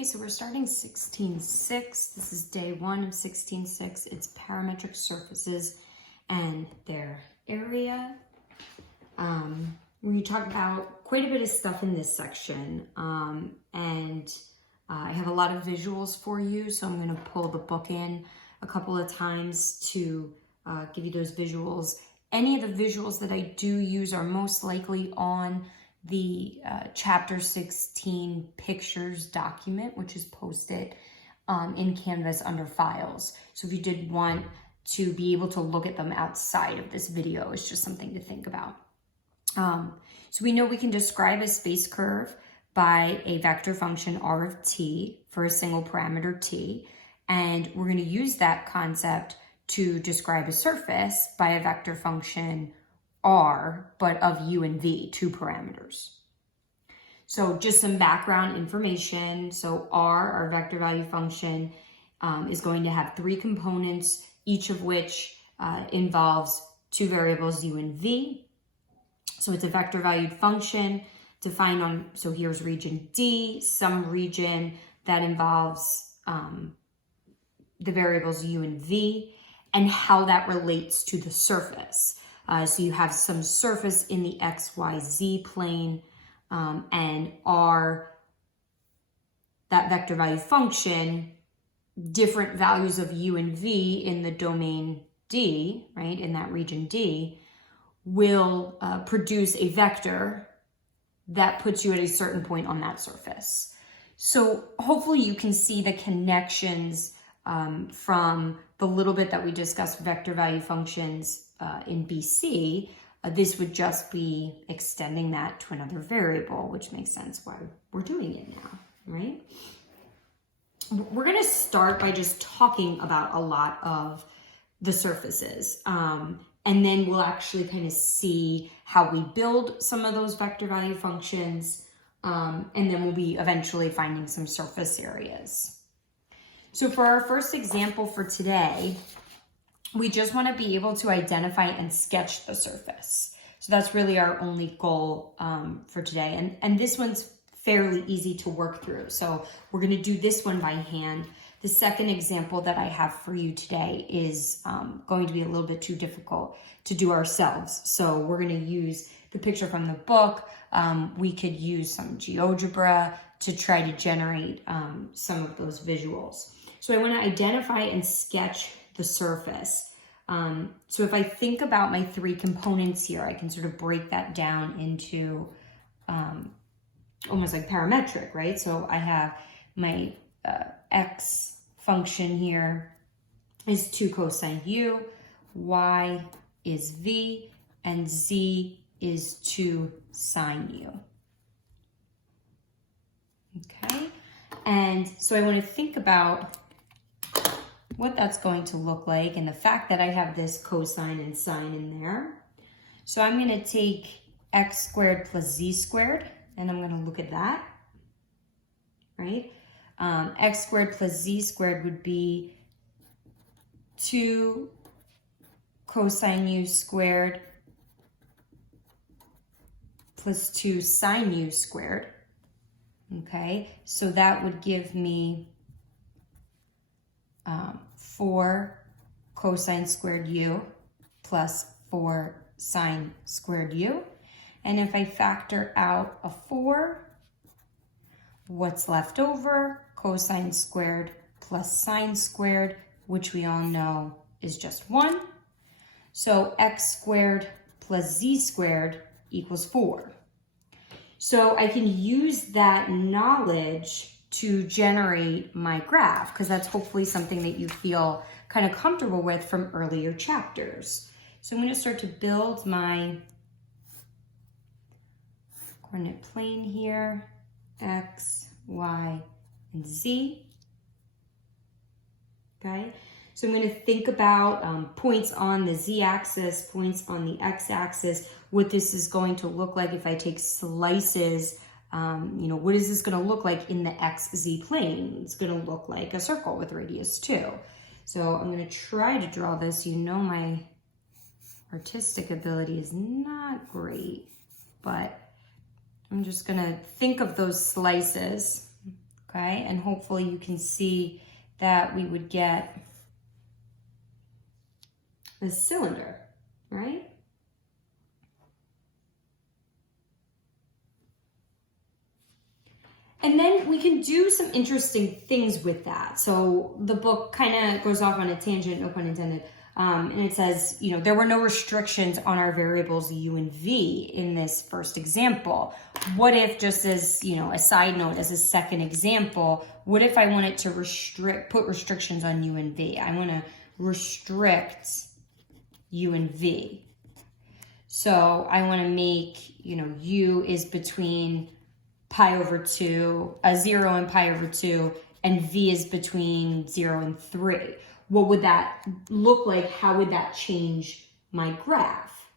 Okay, so we're starting 16.6. This is day 1 of 16.6. It's parametric surfaces and their area. We talk about quite a bit of stuff in this section, and I have a lot of visuals for you, so I'm going to pull the book in a couple of times to give you those visuals. Any of the visuals that I do use are most likely on the chapter 16 pictures document, which is posted in Canvas under files. So if you did want to be able to look at them outside of this video, it's just something to think about. So we know we can describe a space curve by a vector function r of t for a single parameter t, and we're going to use that concept to describe a surface by a vector function r, but of u and v, 2 parameters. So just some background information. So r, our vector value function, is going to have 3 components, each of which involves 2 variables u and v. So it's a vector valued function defined on, so here's region D, some region that involves the variables u and v, and how that relates to the surface. So you have some surface in the XYZ plane, and R, that vector value function, different values of u and v in the domain D, right, in that region D, will produce a vector that puts you at a certain point on that surface. So hopefully you can see the connections from the little bit that we discussed vector value functions in BC. This would just be extending that to another variable, which makes sense why we're doing it now, right? We're going to start by just talking about a lot of the surfaces, and then we'll actually kind of see how we build some of those vector value functions, and then we'll be eventually finding some surface areas. So for our first example for today, we just want to be able to identify and sketch the surface. So that's really our only goal for today. And this one's fairly easy to work through. So we're going to do this one by hand. The second example that I have for you today is going to be a little bit too difficult to do ourselves. So we're going to use the picture from the book. We could use some GeoGebra to try to generate some of those visuals. So I want to identify and sketch the surface. So if I think about my 3 components here, I can sort of break that down into almost like parametric, right? So I have my x function here is 2 cosine u, y is v, and z is 2 sine u. Okay, and so I want to think about what that's going to look like, and the fact that I have this cosine and sine in there. So I'm going to take x squared plus z squared, and I'm going to look at that, right? X squared plus z squared would be 2 cosine u squared plus 2 sine u squared. Okay, so that would give me 4 cosine squared u plus 4 sine squared u. And if I factor out a 4, what's left over? Cosine squared plus sine squared, which we all know is just 1. So x squared plus z squared equals 4. So I can use that knowledge to generate my graph, because that's hopefully something that you feel kind of comfortable with from earlier chapters. So I'm going to start to build my coordinate plane here, x, y, and z. Okay, so I'm going to think about points on the z-axis, points on the x-axis, what this is going to look like if I take slices. What is this going to look like in the xz plane? It's going to look like a circle with radius 2. So I'm going to try to draw this. My artistic ability is not great, but I'm just going to think of those slices okay? And hopefully you can see that we would get a cylinder, right? And then we can do some interesting things with that. So the book kind of goes off on a tangent, no pun intended. And it says, you know, there were no restrictions on our variables u and v in this first example. What if, just as, you know, a side note, as a second example, what if I wanted to put restrictions on u and v? I want to restrict u and v. So I want to make, you know, u is between pi over 2, 0 and pi over 2, and v is between 0 and 3. What would that look like? How would that change my graph?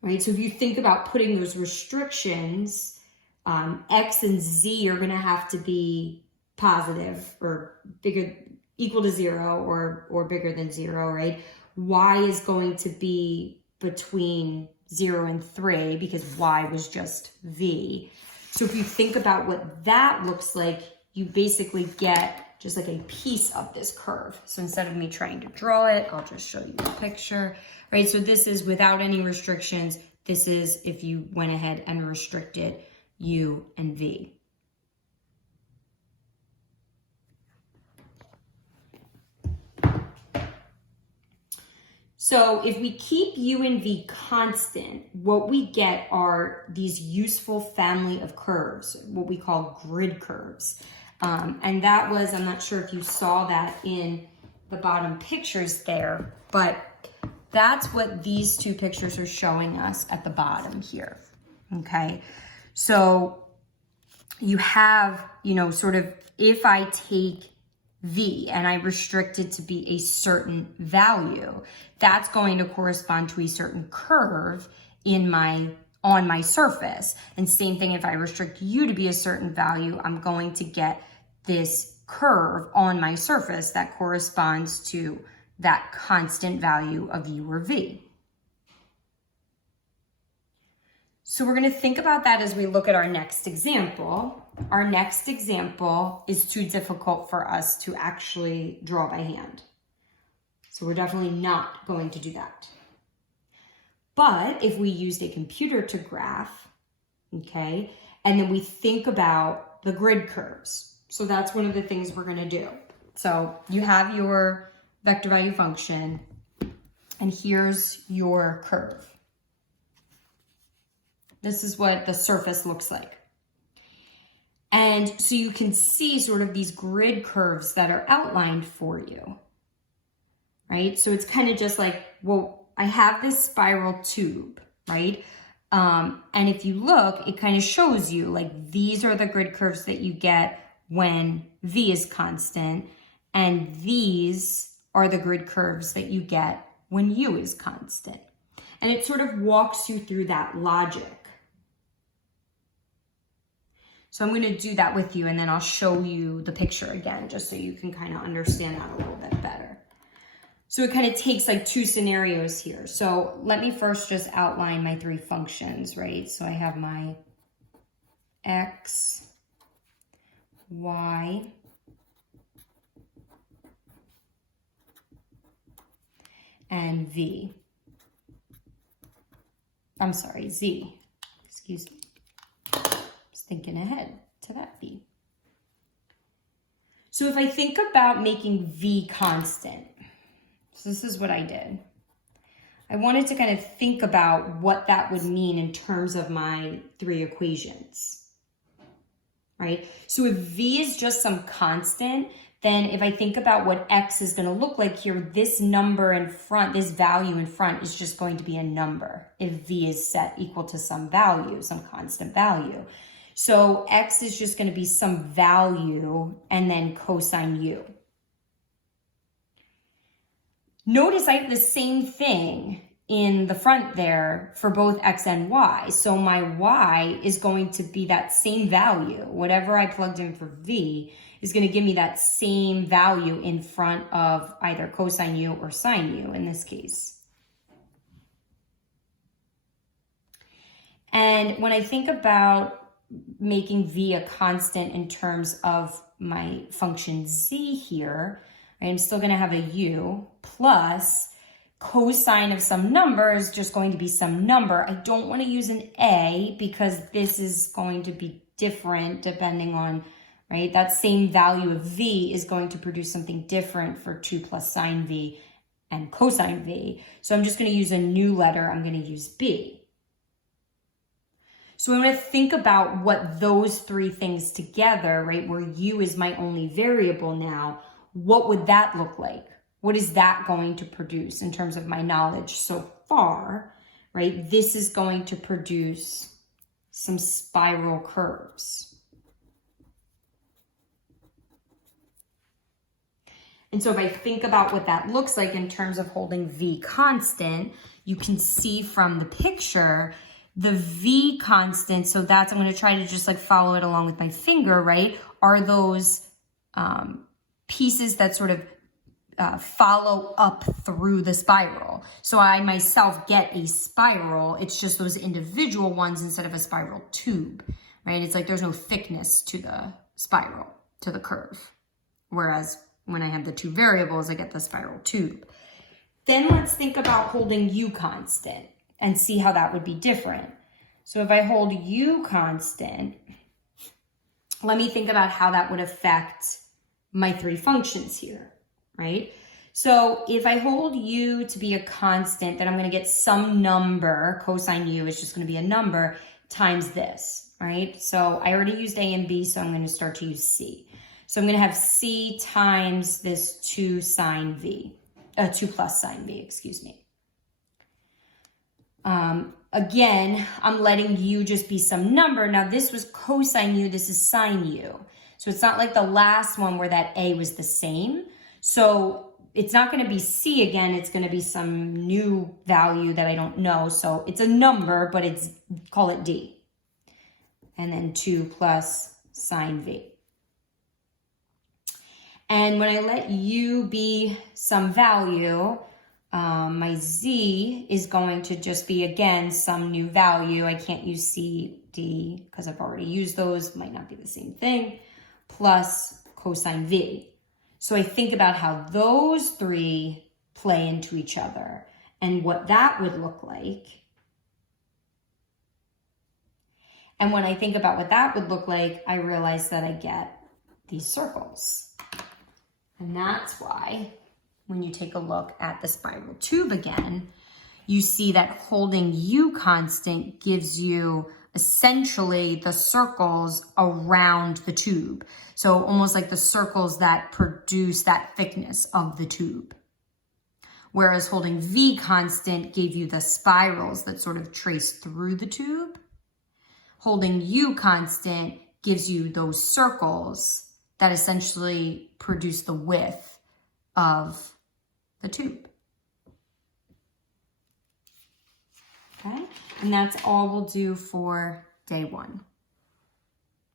Right, so if you think about putting those restrictions, x and z are going to have to be positive or bigger, equal to 0 or bigger than 0, right? Y is going to be between 0 and 3 because y was just v. So if you think about what that looks like, you basically get just like a piece of this curve. So instead of me trying to draw it, I'll just show you the picture, right? So this is without any restrictions. This is if you went ahead and restricted u and v. So if we keep u and v constant, what we get are these useful family of curves, what we call grid curves. And that was, I'm not sure if you saw that in the bottom pictures there, but that's what these two pictures are showing us at the bottom here, okay? So you have, you know, sort of, if I take v and I restrict it to be a certain value, that's going to correspond to a certain curve in on my surface. And same thing, if I restrict u to be a certain value, I'm going to get this curve on my surface that corresponds to that constant value of u or v. So we're going to think about that as we look at our next example. Our next example is too difficult for us to actually draw by hand. So we're definitely not going to do that. But if we used a computer to graph, okay, and then we think about the grid curves. So that's one of the things we're going to do. So you have your vector value function, and here's your curve. This is what the surface looks like. And so you can see sort of these grid curves that are outlined for you, right? So it's kind of just like, well, I have this spiral tube, right? And if you look, it kind of shows you like these are the grid curves that you get when v is constant, and these are the grid curves that you get when u is constant. And it sort of walks you through that logic. So I'm going to do that with you, and then I'll show you the picture again, just so you can kind of understand that a little bit better. So it kind of takes like two scenarios here. So let me first just outline my three functions, right? So I have my x, y, and v. I'm sorry, z. Excuse me. Thinking ahead to that v. So if I think about making v constant, so this is what I did. I wanted to kind of think about what that would mean in terms of my three equations, right? So if v is just some constant, then if I think about what x is going to look like here, this number in front, this value in front is just going to be a number if v is set equal to some value, some constant value. So x is just going to be some value and then cosine u. Notice I have the same thing in the front there for both x and y. So my y is going to be that same value. Whatever I plugged in for v is going to give me that same value in front of either cosine u or sine u in this case. And when I think about making v a constant in terms of my function z here, right? I'm still going to have a u plus cosine of some number is just going to be some number. I don't want to use an a because this is going to be different depending on, right? That same value of v is going to produce something different for 2 plus sine v and cosine v. So I'm just going to use a new letter. I'm going to use b. So I'm going to think about what those three things together, right, where u is my only variable now, what would that look like? What is that going to produce in terms of my knowledge so far, right? This is going to produce some spiral curves. And so if I think about what that looks like in terms of holding v constant, you can see from the picture the v constant, so that's, I'm going to try to just like follow it along with my finger, right, are those pieces that sort of follow up through the spiral. So I myself get a spiral. It's just those individual ones instead of a spiral tube, right? It's like there's no thickness to the spiral, to the curve. Whereas when I have the two variables, I get the spiral tube. Then let's think about holding u constant and see how that would be different. So if I hold u constant, let me think about how that would affect my three functions here, right? So if I hold u to be a constant, then I'm going to get some number, cosine u is just going to be a number, times this, right? So I already used a and b, so I'm going to start to use c. So I'm going to have c times this 2 sine v, 2 plus sine v, excuse me. Again, I'm letting u just be some number. Now this was cosine u, this is sine u. So it's not like the last one where that a was the same. So it's not going to be c again, it's going to be some new value that I don't know. So it's a number, but it's, call it d. And then 2 plus sine v. And when I let u be some value, my z is going to just be, again, some new value. I can't use c, d, because I've already used those. Might not be the same thing. Plus cosine v. So I think about how those three play into each other and what that would look like. And when I think about what that would look like, I realize that I get these circles. And that's why when you take a look at the spiral tube again, you see that holding u constant gives you essentially the circles around the tube. So almost like the circles that produce that thickness of the tube. Whereas holding v constant gave you the spirals that sort of trace through the tube. Holding u constant gives you those circles that essentially produce the width of the tube. Okay, and that's all we'll do for day 1.